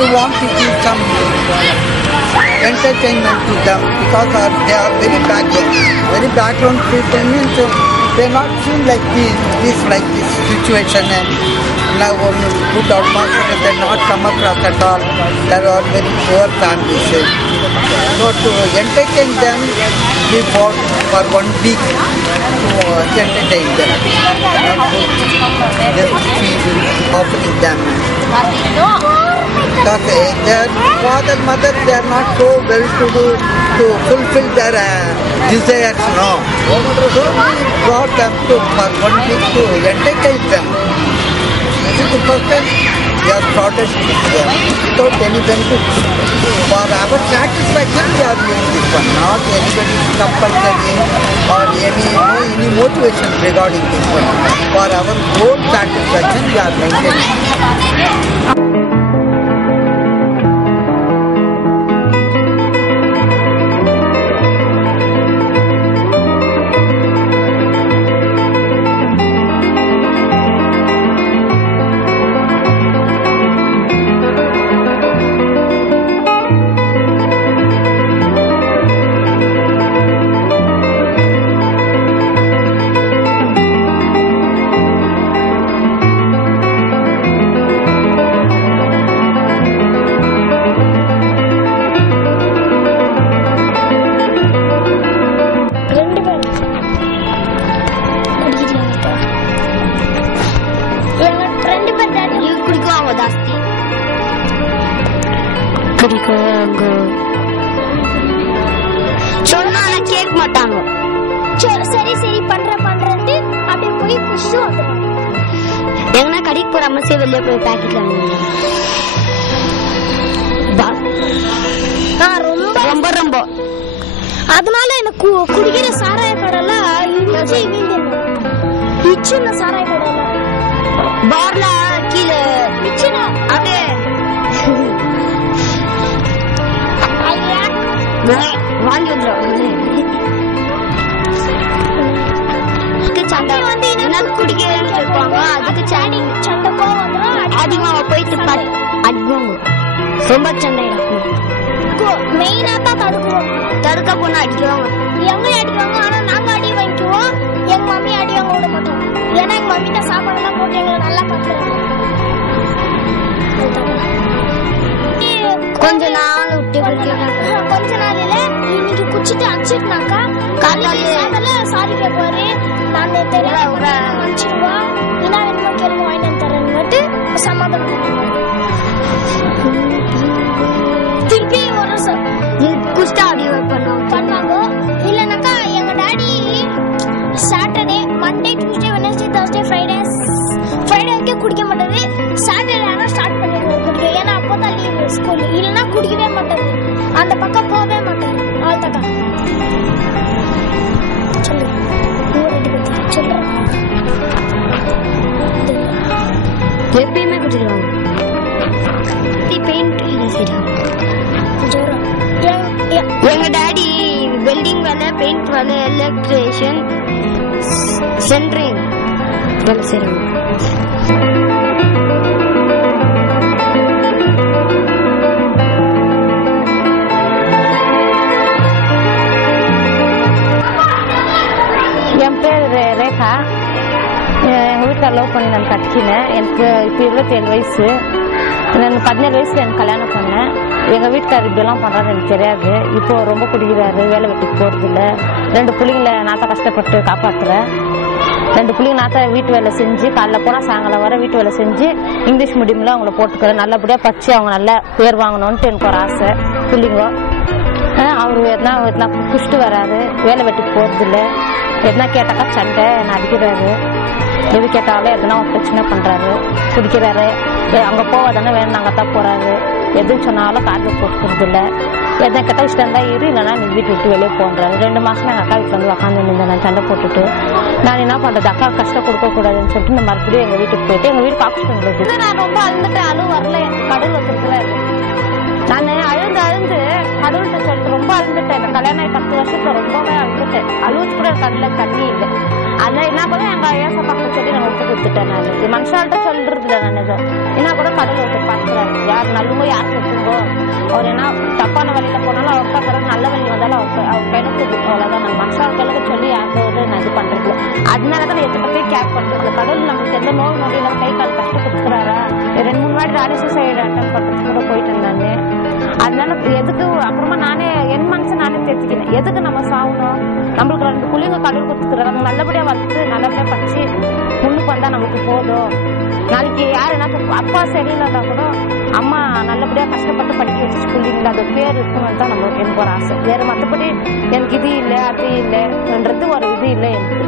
you want to give some entertainment to them because they are very background people means they not seem like this situation and now good atmosphere they not come across at all. They are very poor families. So to entertain them, we bought for 1 week to entertain them. Just offering them. Because their father, mother, they are not so well to do to fulfill their desires, no. So we brought them for 1 week to entertain them. This is the first time we have started without any benefit. For our satisfaction, we are doing this one, not anybody's compulsory or any motivation regarding this one. For our own satisfaction, we are maintaining. சொன்னால கேட்க மாட்டாங்க. சரி சரி பண்றது அப்படியே போய் குடிச்சு வந்துடுவாங்க. எங்கன்னா கடைக்கு போற அம்மாசே வெளியே போய் பாக்கெட்ல ரொம்ப ரொம்ப அதனால எனக்கு குடிக்கிற சாராய கடைலாம் இடிச்சு சாராய கடை பார்ல கீழே இடிச்சுனா அப்படியே வாங்கி வந்துடும். சண்டை வந்து குடிக்கிறேன்னு கேட்பாங்க. அதுக்கு சண்டை போகும் அதிகமாக போயிட்டு அடிக்குவாங்க. ரொம்ப சண்டை மெயினா தான் தடுக்க போனா அடிக்குவாங்க. எங்க அடிக்குவாங்க. ஆனா நாங்க அடி வாங்கிக்குவோம். எங்க மம்மி அடி வாங்க விட மாட்டோம். ஏன்னா எங்க மம்மி தான் சாப்பாடு எல்லாம் போட்டு எங்களை நல்லா பார்த்துருவாங்க. கொஞ்ச நாள் விட்டு கொஞ்ச நாள் இல்ல இன்னைக்கு குச்சிட்டு அடிச்சிருந்தாக்கா காலையில சாரி கேட்பாரு. நான் தெரியல மன்னிச்சுவா என்ன வேணுமோ கேள்வி வாங்கி தரேன்னு சமாதானம் திருப்பி ஒரு குஸ்டா அடி பண்ணுவாங்க. இல்லைனாக்கா எங்க daddy Saturday Monday Tuesday Wednesday Thursday Friday வரைக்கும் குடிக்க மாட்டாரு. சாட்டர்டே ஆனால் ஸ்டார்ட் பண்ணிடுவாரு குடிக்க. ஏன்னா அப்போதான் லீவு ஸ்கூல். இல்லைன்னா குடிக்கவே மாட்டாரு. அந்த பக்கம் போகவே மாட்டாரு. அவ்வளோதாக்கா சொல்லு சொல்லு எப்பயுமே குடிச்சிருவாங்க. பெயிண்ட் எங்க டாடி வெல்டிங் வேலை, பெயிண்ட் வேலை, எலக்ட்ரிஷியன், சென்ட்ரிங் வேலை செய்றாங்க. என் பேர் ரேகா. எங்கள் வீட்டில் லவ் பண்ணி நான் கட்டிக்கினேன். எனக்கு இப்போ 27 வயசு. நான் 17 வயசில் எனக்கு கல்யாணம் பண்ணேன். எங்கள் வீட்டுக்காரர் இப்படியெல்லாம் பண்ணுறாரு எனக்கு தெரியாது. இப்போது ரொம்ப குடிக்கிறாரு, வேலை வெட்டிக்கு போகிறதில்ல. 2 பிள்ளைங்களை நாத்தா கஷ்டப்பட்டு காப்பாற்றுறேன். 2 பிள்ளைங்க நாத்தா வீட்டு வேலை செஞ்சு காலைல போனால் சாயங்காலம் வர வீட்டு வேலை செஞ்சு இங்கிலீஷ் மீடியமில் அவங்கள போட்டுக்கிறேன். நல்லபடியாக படித்து அவங்க நல்ல பேர் வாங்கணுன்ட்டு எனக்கு ஒரு ஆசை. பிள்ளைங்க அவர் எதனா குடிச்சிட்டு வராரு, வேலை வெட்டிக்கு போகிறதில்ல. எதனா கேட்டாக்கா சண்டை நான் அடிக்கிறாரு. எது கேட்டாலும் எதனா ஒரு பிரச்சனை பண்ணுறாரு, குடிக்கிறாரு. அங்கே போவாதானே வேணும் அங்கே தான் போகிறாரு. எது சொன்னாலும் காதில் போட்டுக்கிறது இல்லை. எதனா கேட்டால் இஷ்டம் இருந்தால் இல்லைன்னா நீ வீட்டு விட்டு வெளியே போன்றாரு. 2 மாதம் எங்கள் அக்கா வீட்டில் வந்து உக்காந்து இருந்தேன் நான் சண்டை போட்டுட்டு. நான் என்ன பண்ணுறது, அக்கா கஷ்டம் கொடுக்கக்கூடாதுன்னு சொல்லிட்டு நான் மறுபடியும் எங்கள் வீட்டுக்கு போயிட்டு எங்கள் வீட்டுக்கு ஆக்சிடென்ட் இருக்குது. நான் ரொம்ப அழுந்துட்டேன். அழுவு வரல. எனக்கு கடவுள் வச்சுருக்கல. நான் அழுந்து கடவுள்கிட்ட சொல்லிட்டு ரொம்ப அழுந்துட்டேன். இந்த கல்யாணம் 10 வருஷத்துல ரொம்பவே அழுந்துட்டேன். அழுவுக்கு கூட கண்ணில் தண்ணி இல்லை. அதில் என்ன கூட எங்கள் ஏச பக்கத்தில் சொல்லி நான் விட்டு கொடுத்துட்டேன். நான் மனுஷால்கிட்ட சொல்றது இல்லை. நான் என்ன கூட கடவுள் ஒருத்தர் பார்த்து பார்க்குறாரு. யார் நல்லவங்க யார் கெட்டுங்கோ, அவர் என்ன தப்பான வழியில போனாலும் அவர் பார்க்குறாரு, நல்ல வழி வந்தாலும் அவர் கையில கொடுக்கும். அவ்வளோதான். நான் மனுஷர்களுக்கு சொல்லி யாருக்கோடு நான் இது பண்றது. அதனால தான் எதை பற்றி கேர் பண்ணுறது. கடவுள் நம்மளுக்கு எந்த நோய் நொடியில கை கால் கஷ்டப்படுத்துக்கிறாரா. 2-3 வாட்டி ராடியல் சைடு அட்டன் பண்ணுறது கூட போயிட்டு இருந்தாங்க. அதனால எதுக்கு அப்புறமா நானே என் மனசை நானே தெரிஞ்சுக்கிறேன். எதுக்கு நம்ம சாகணும்? நம்மளுக்கு 2 புள்ளிங்க கடவுள் கொடுத்துக்கிறாங்க. நல்லபடியா வளர்த்து நல்லபடியா படிச்சு முன்னுக்கு வந்தா நம்மளுக்கு போதும். நாளைக்கு யார் என்ன அப்பா சரியில்லைன்னா கூட அம்மா நல்லபடியா கஷ்டப்பட்டு படிக்க வச்சு புள்ளிங்களா அது பேர் இருக்கணும் தான் நம்மளுக்கு எனக்கு ஒரு ஆசை. வேற மற்றபடி எனக்கு இது இல்லை அது இல்லைன்றது ஒரு இது இல்லை எனக்கு.